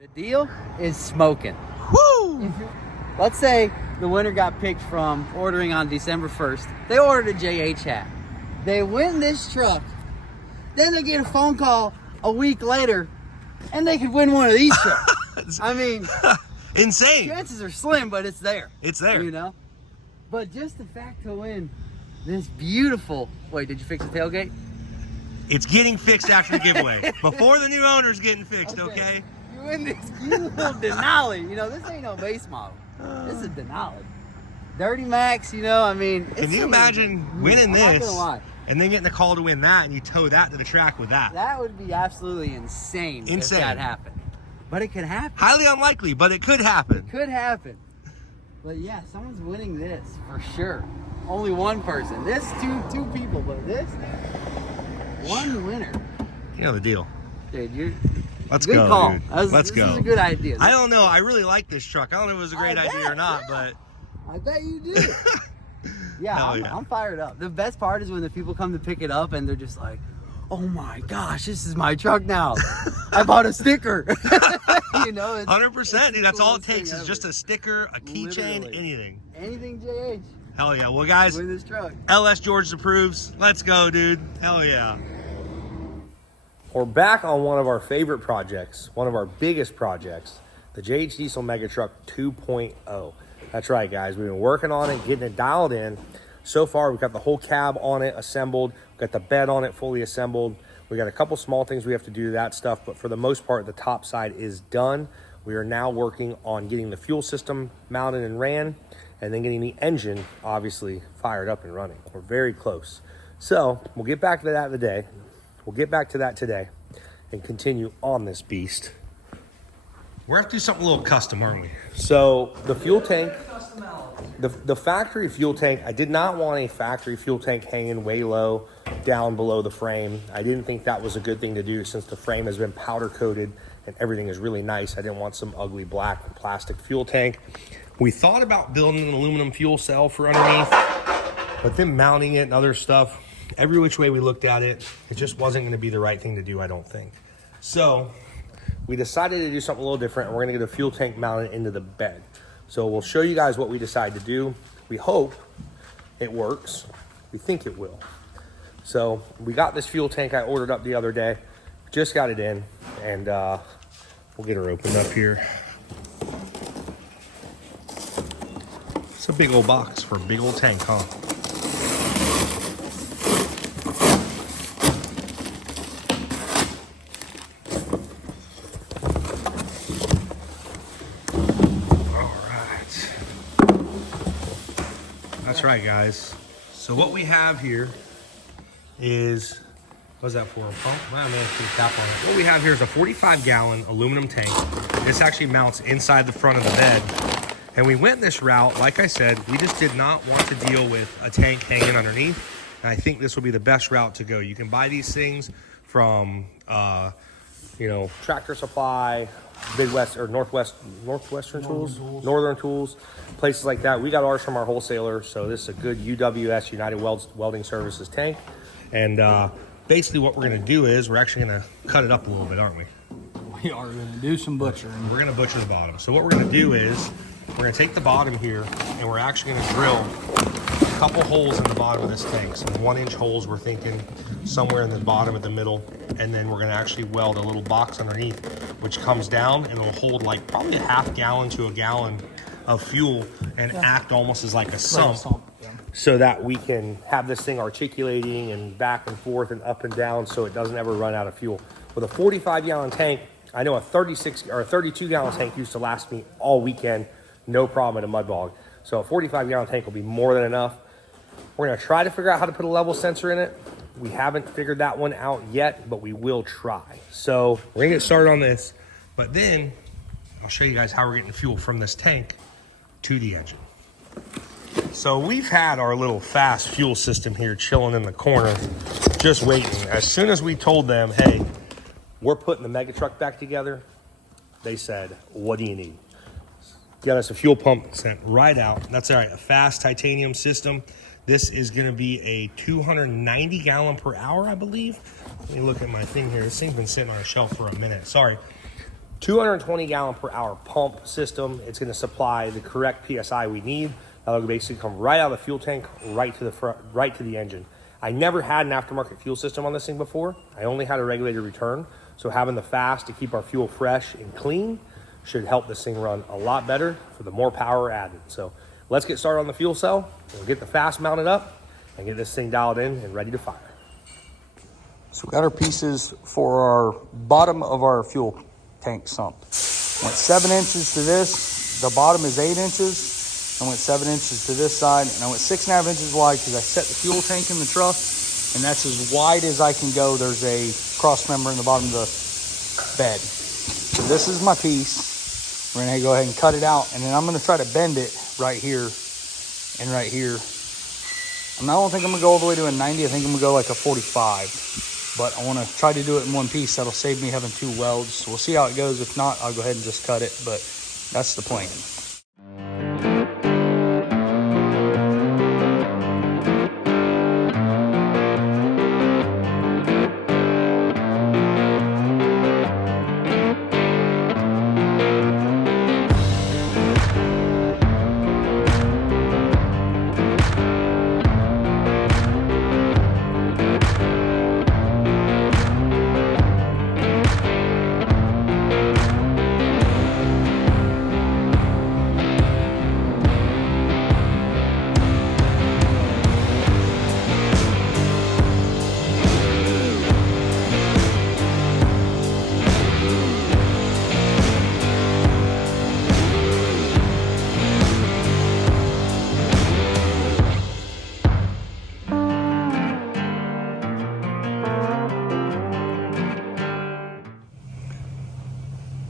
The deal is smoking. Woo! Let's say the winner got picked from ordering on December 1st. They ordered a JH hat. They win this truck. Then they get a phone call a week later, and they could win one of these trucks. I mean, insane. Chances are slim, but it's there. It's there. You know? But just the fact to win this beautiful... Wait, did you fix the tailgate? It's getting fixed after the giveaway. Before the new owner's getting fixed, okay? You win this beautiful Denali. You know, this ain't no base model. This is a Denali. Dirty Max, you know, I mean... Can you imagine winning I'm not this gonna lie. and then getting the call to win that and you tow that to the track with that? That would be absolutely insane if that happened. But it could happen. Highly unlikely, but it could happen. Could happen. But yeah, someone's winning this for sure. Only one person. This, two people, but this, one winner. You know the deal. Dude, you're... Let's good go, call. dude. This is a good idea. I don't know. I really like this truck. I don't know if it was a great idea or not, but... I bet you do. Yeah, I'm fired up. The best part is when the people come to pick it up and they're just like, oh my gosh, this is my truck now. I bought a sticker. You know, 100%, dude. That's all it takes is just a sticker, a keychain, anything. Anything JH. Hell yeah. Well, guys, win this truck. LS George approves. Let's go, dude. Hell yeah. We're back on one of our favorite projects, one of our biggest projects, the JH Diesel Mega Truck 2.0. That's right, guys. We've been working on it, getting it dialed in. So far, we've got the whole cab on it assembled. We've got the bed on it fully assembled. We got a couple small things we have to do to that stuff, but for the most part, the top side is done. We are now working on getting the fuel system mounted and ran, and then getting the engine, obviously, fired up and running. We're very close. So we'll get back to that today. We'll get back to that today and continue on this beast. We're going to have to do something a little custom, aren't we? So the fuel tank, the factory fuel tank, I did not want a factory fuel tank hanging way low down below the frame. I didn't think that was a good thing to do since the frame has been powder coated and everything is really nice. I didn't want some ugly black plastic fuel tank. We thought about building an aluminum fuel cell for underneath, but then mounting it and other stuff, every which way we looked at it, it just wasn't going to be the right thing to do, I don't think. So we decided to do something a little different, and we're going to get a fuel tank mounted into the bed. So we'll show you guys what we decide to do. We hope it works. We think it will. So we got this fuel tank I ordered up the other day. Just got it in, and we'll get her opened up here. It's a big old box for a big old tank, huh? That's right, guys. So what we have here is, what's that for, a pump? Wow, man, put a cap on it. What we have here is a 45-gallon aluminum tank. This actually mounts inside the front of the bed. And we went this route, like I said, we just did not want to deal with a tank hanging underneath. And I think this will be the best route to go. You can buy these things from, you know, Tractor Supply, Midwest or Northwestern Tools, Northern Tools, places like that. We got ours from our wholesaler, so this is a good UWS, United Welding Services tank. And basically what we're going to do is we're actually going to cut it up a little bit, aren't we? We are going to do some butchering. We're going to butcher the bottom. So what we're going to do is we're going to take the bottom here and we're actually going to drill a couple holes in the bottom of this tank. Some 1-inch holes, we're thinking somewhere in the bottom of the middle. And then we're going to actually weld a little box underneath, which comes down and will hold like probably a half gallon to a gallon of fuel and act almost as like a sump, so that we can have this thing articulating and back and forth and up and down so it doesn't ever run out of fuel. With a 45-gallon tank, I know a 36 or a 32-gallon tank used to last me all weekend, no problem in a mud bog. So a 45-gallon tank will be more than enough. We're going to try to figure out how to put a level sensor in it. We haven't figured that one out yet, but we will try. So we're gonna get started on this, but then I'll show you guys how we're getting fuel from this tank to the engine. So we've had our little fast fuel system here chilling in the corner, just waiting. As soon as we told them, hey, we're putting the mega truck back together, they said, what do you need? Got us a fuel pump sent right out. That's all right, a fast titanium system. This is going to be a 290 gallon per hour, I believe. Let me look at my thing here. This thing's been sitting on a shelf for a minute. Sorry. 220 gallon per hour pump system. It's going to supply the correct PSI we need. That'll basically come right out of the fuel tank, right to the front, right to the engine. I never had an aftermarket fuel system on this thing before. I only had a regulated return. So having the fast to keep our fuel fresh and clean should help this thing run a lot better for the more power added. So let's get started on the fuel cell. We'll get the fast mounted up and get this thing dialed in and ready to fire. So we got our pieces for our bottom of our fuel tank sump. Went 7 inches to this. The bottom is 8 inches. I went 7 inches to this side, and I went 6.5 inches wide because I set the fuel tank in the truck, and that's as wide as I can go. There's a cross member in the bottom of the bed. So this is my piece. We're gonna go ahead and cut it out, and then I'm gonna try to bend it right here and right here. And I don't think I'm gonna go all the way to a 90. I think I'm gonna go like a 45. But I wanna try to do it in one piece. That'll save me having 2 welds. So we'll see how it goes. If not, I'll go ahead and just cut it, but that's the plan.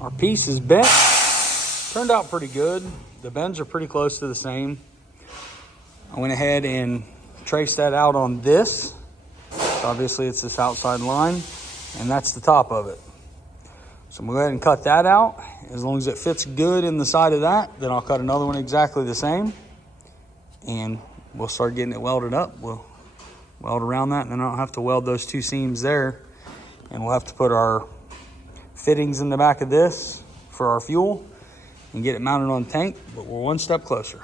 Our piece is bent. Turned out pretty good. The bends are pretty close to the same. I went ahead and traced that out on this. So obviously it's this outside line, and that's the top of it. So I'm gonna go ahead and cut that out. As long as it fits good in the side of that, then I'll cut another one exactly the same, and we'll start getting it welded up. We'll weld around that, and then I don't have to weld those 2 seams there. And we'll have to put our fittings in the back of this for our fuel and get it mounted on the tank, but we're one step closer.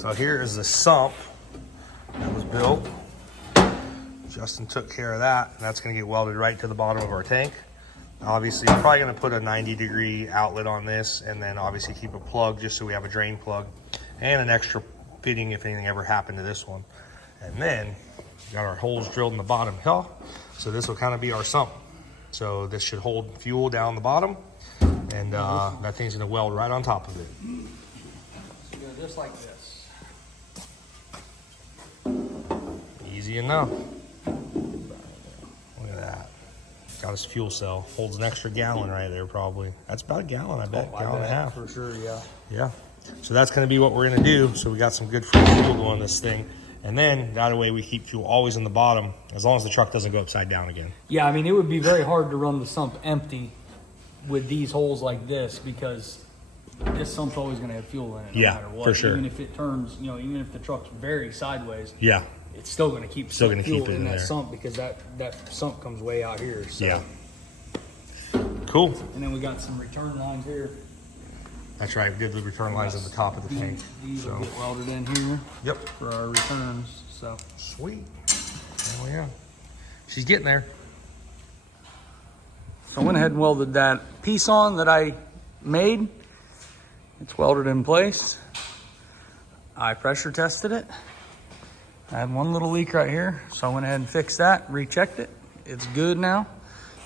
So here is the sump that was built. Justin took care of that, and that's gonna get welded right to the bottom of our tank. Obviously, I'm probably gonna put a 90-degree outlet on this, and then obviously keep a plug just so we have a drain plug and an extra fitting if anything ever happened to this one. And then we got our holes drilled in the bottom here. So this will kind of be our sump. So this should hold fuel down the bottom, and that thing's gonna weld right on top of it. So go just like this. Easy enough. Look at that. Got his fuel cell. Holds an extra gallon right there probably. That's about a gallon, I bet. Gallon and a half. For sure, yeah. Yeah. So that's going to be what we're going to do. So we got some good free fuel going on this thing. And then that way we keep fuel always in the bottom as long as the truck doesn't go upside down again. Yeah, I mean, it would be very hard to run the sump empty with these holes like this because this sump's always going to have fuel in it no Yeah, matter what. for sure. Even if it turns, you know, even if the truck's very sideways, Yeah. it's still going to keep Still gonna fuel keep it in in that there. sump because that sump comes way out here. So. Yeah. Cool. And then we got some return lines here. That's right. We did the return lines at the top of the tank. These will So, get welded in here yep. for our returns. So Sweet. Oh yeah. She's getting there. I went ahead and welded that piece on that I made. It's welded in place. I pressure tested it. I had one little leak right here, so I went ahead and fixed that, rechecked it. It's good now.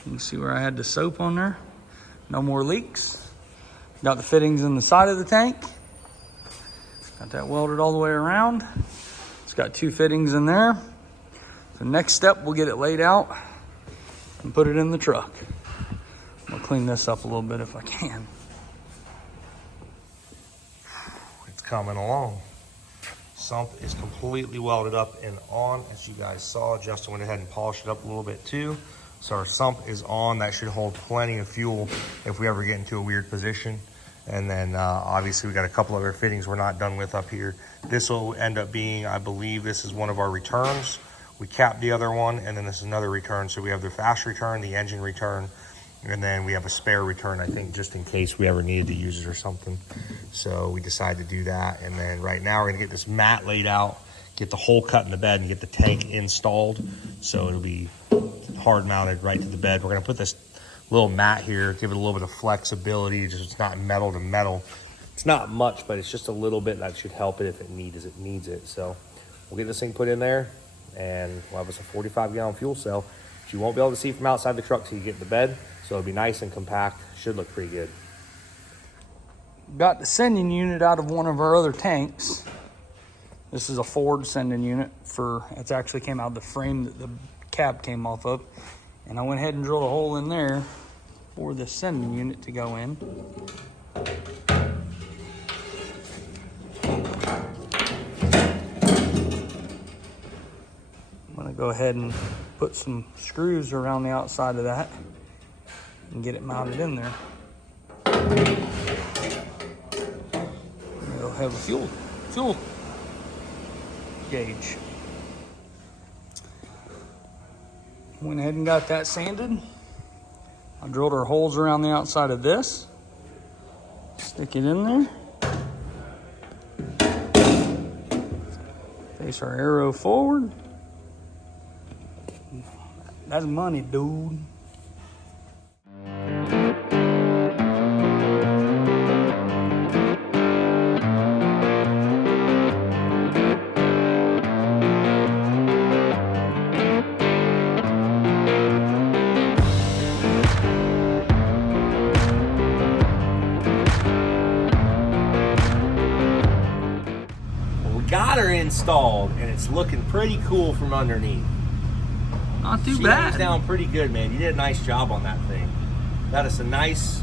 You can see where I had the soap on there. No more leaks. Got the fittings in the side of the tank. Got that welded all the way around. It's got 2 fittings in there. The next step, we'll get it laid out and put it in the truck. I'll clean this up a little bit if I can. It's coming along. Sump is completely welded up and on, as you guys saw. Justin went ahead and polished it up a little bit too. So our sump is on. That should hold plenty of fuel if we ever get into a weird position. And then obviously we got a couple other fittings we're not done with up here. This will end up being, I believe this is one of our returns. We capped the other one, and then this is another return. So we have the fast return, the engine return, and then we have a spare return, I think, just in case we ever needed to use it or something. So we decided to do that. And then right now we're gonna get this mat laid out, get the hole cut in the bed, and get the tank installed. So it'll be hard mounted right to the bed. We're gonna put this little mat here, give it a little bit of flexibility, just it's not metal to metal. It's not much, but it's just a little bit that should help it if it needs it. So we'll get this thing put in there, and we'll have us a 45-gallon fuel cell, which you won't be able to see from outside the truck till you get in the bed. So it'll be nice and compact. Should look pretty good. Got the sending unit out of one of our other tanks. This is a Ford sending unit it's actually came out of the frame that the cab came off of. And I went ahead and drilled a hole in there for the sending unit to go in. I'm gonna go ahead and put some screws around the outside of that and get it mounted in there. It'll have a fuel gauge. Went ahead and got that sanded. I drilled our holes around the outside of this. Stick it in there. Face our arrow forward. That's money, dude. Got her installed, and it's looking pretty cool from underneath. Not too She bad. hangs down pretty good, man. You did a nice job on that thing. Got us a nice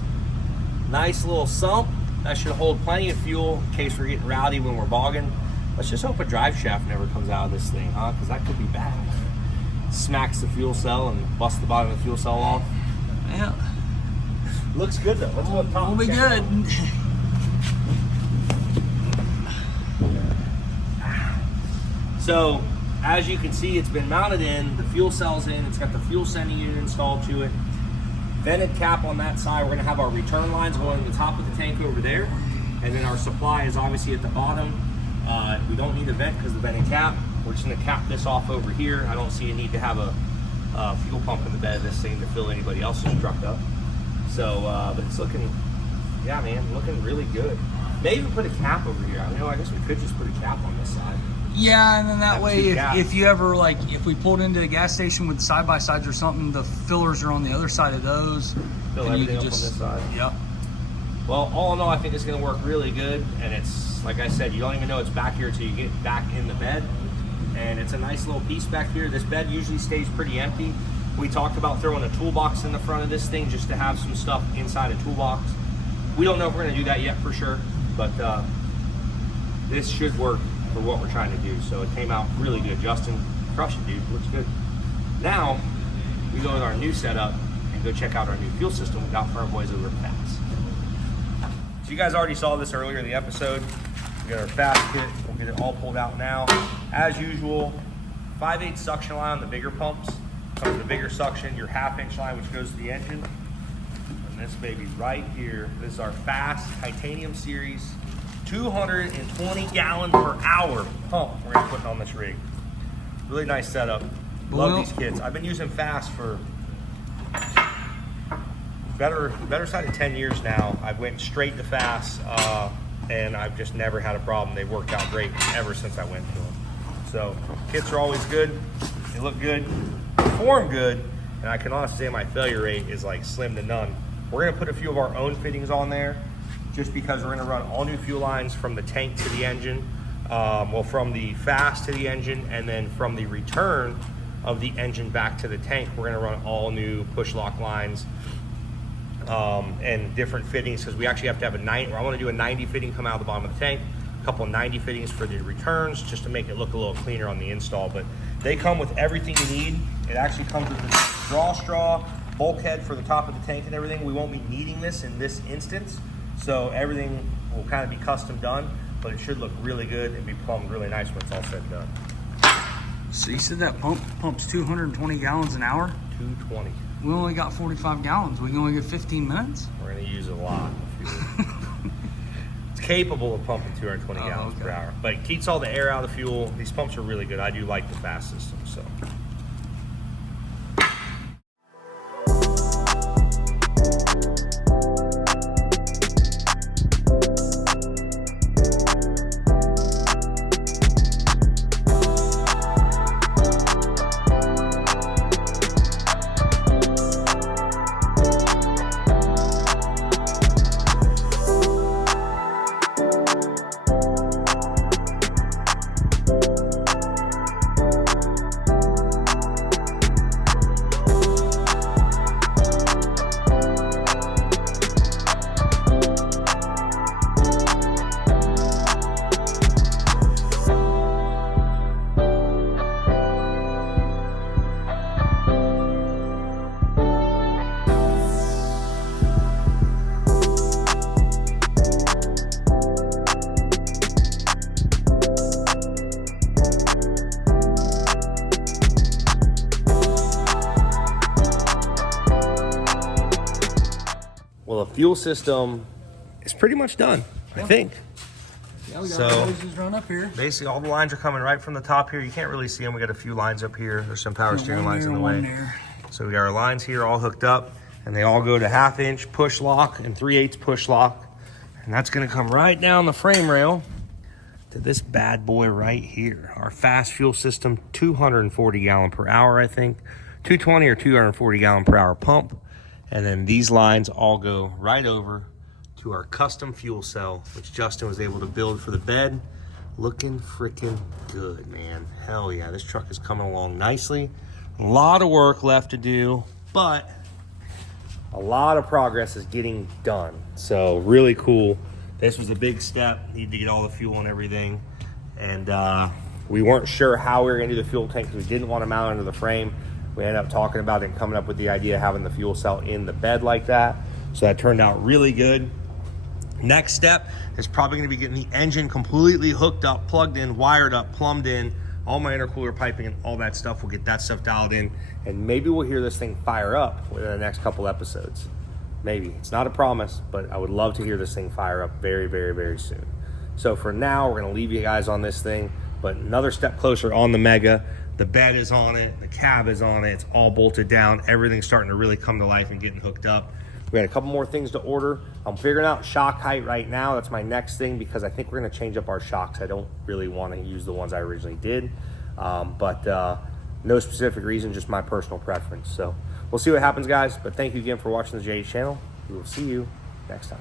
little sump that should hold plenty of fuel in case we're getting rowdy when we're bogging. Let's just hope a drive shaft never comes out of this thing, huh? Because that could be bad. Smacks the fuel cell and busts the bottom of the fuel cell off. Yeah. Looks good though. Let's go top. We'll be good. So, as you can see, it's been mounted in, the fuel cell's in, it's got the fuel sending unit installed to it. Vented cap on that side. We're gonna have our return lines going to the top of the tank over there. And then our supply is obviously at the bottom. We don't need a vent because of the vented cap. We're just gonna cap this off over here. I don't see a need to have a fuel pump in the bed of this thing to fill anybody else's truck up. So, but it's looking, yeah man, looking really good. Maybe put a cap over here. I guess we could just put a cap on this side. Yeah, and then that Have way, two caps. if you ever if we pulled into the gas station with side-by-sides or something, the fillers are on the other side of those. Fill and everything up on this side. Yep. Well, all in all, I think it's going to work really good. And it's, like I said, you don't even know it's back here until you get back in the bed. And it's a nice little piece back here. This bed usually stays pretty empty. We talked about throwing a toolbox in the front of this thing just to have some stuff inside a toolbox. We don't know if we're going to do that yet for sure, but this should work for what we're trying to do. So it came out really good. Justin, crush it, dude. Looks good. Now, we go with our new setup and go check out our new fuel system we got for our boys over at Fats. So you guys already saw this earlier in the episode. We got our fast kit. We'll get it all pulled out now. As usual, 5/8 suction line on the bigger pumps. Comes the bigger suction, your 1/2-inch line, which goes to the engine. And this baby right here, this is our fast titanium series, 220 gallon per hour pump we're gonna put on this rig. Really nice setup. Love these kits. I've been using fast for better side of 10 years now. I went straight to fast, and I've just never had a problem. They've worked out great ever since I went to them. So kits are always good. They look good, perform good, and I can honestly say my failure rate is like slim to none. We're gonna put a few of our own fittings on there just because we're gonna run all new fuel lines from the tank to the engine, well, from the fast to the engine, and then from the return of the engine back to the tank, we're gonna run all new push lock lines and different fittings, because we actually have to have I want to do a 90 fitting come out of the bottom of the tank, a couple of 90 fittings for the returns, just to make it look a little cleaner on the install. But they come with everything you need. It actually comes with the draw straw, bulkhead for the top of the tank and everything. We won't be needing this in this instance, so everything will kind of be custom done, but it should look really good and be plumbed really nice when it's all said and done. So you said that pumps 220 gallons an hour? 220. We only got 45 gallons. We can only get 15 minutes? We're going to use a lot of fuel. It's capable of pumping 220 gallons per hour, but it keeps all the air out of the fuel. These pumps are really good. I do like the fast system, so. Well, the fuel system is pretty much done, I think. Yeah, we got our hoses run up here. Basically, all the lines are coming right from the top here. You can't really see them. We got a few lines up here. There's some power steering lines in the way. So we got our lines here all hooked up, and they all go to 1/2-inch push lock and 3/8 push lock. And that's gonna come right down the frame rail to this bad boy right here. Our fast fuel system, 240 gallon per hour, I think. 220 or 240 gallon per hour pump. And then these lines all go right over to our custom fuel cell, which Justin was able to build for the bed. Looking freaking good, man. Hell yeah, this truck is coming along nicely. A lot of work left to do, but a lot of progress is getting done. So really cool. This was a big step. Need to get all the fuel and everything. And we weren't sure how we were gonna do the fuel tank because we didn't want to mount under the frame. We ended up talking about it and coming up with the idea of having the fuel cell in the bed like that. So that turned out really good. Next step is probably gonna be getting the engine completely hooked up, plugged in, wired up, plumbed in, all my intercooler piping and all that stuff. We'll get that stuff dialed in, and maybe we'll hear this thing fire up within the next couple episodes. Maybe. It's not a promise, but I would love to hear this thing fire up very, very, very soon. So for now, we're gonna leave you guys on this thing, but another step closer on the Mega. The bed is on it, the cab is on it, it's all bolted down. Everything's starting to really come to life and getting hooked up. We got a couple more things to order. I'm figuring out shock height right now. That's my next thing because I think we're gonna change up our shocks. I don't really wanna use the ones I originally did, but no specific reason, just my personal preference. So we'll see what happens, guys, but thank you again for watching the JH channel. We will see you next time.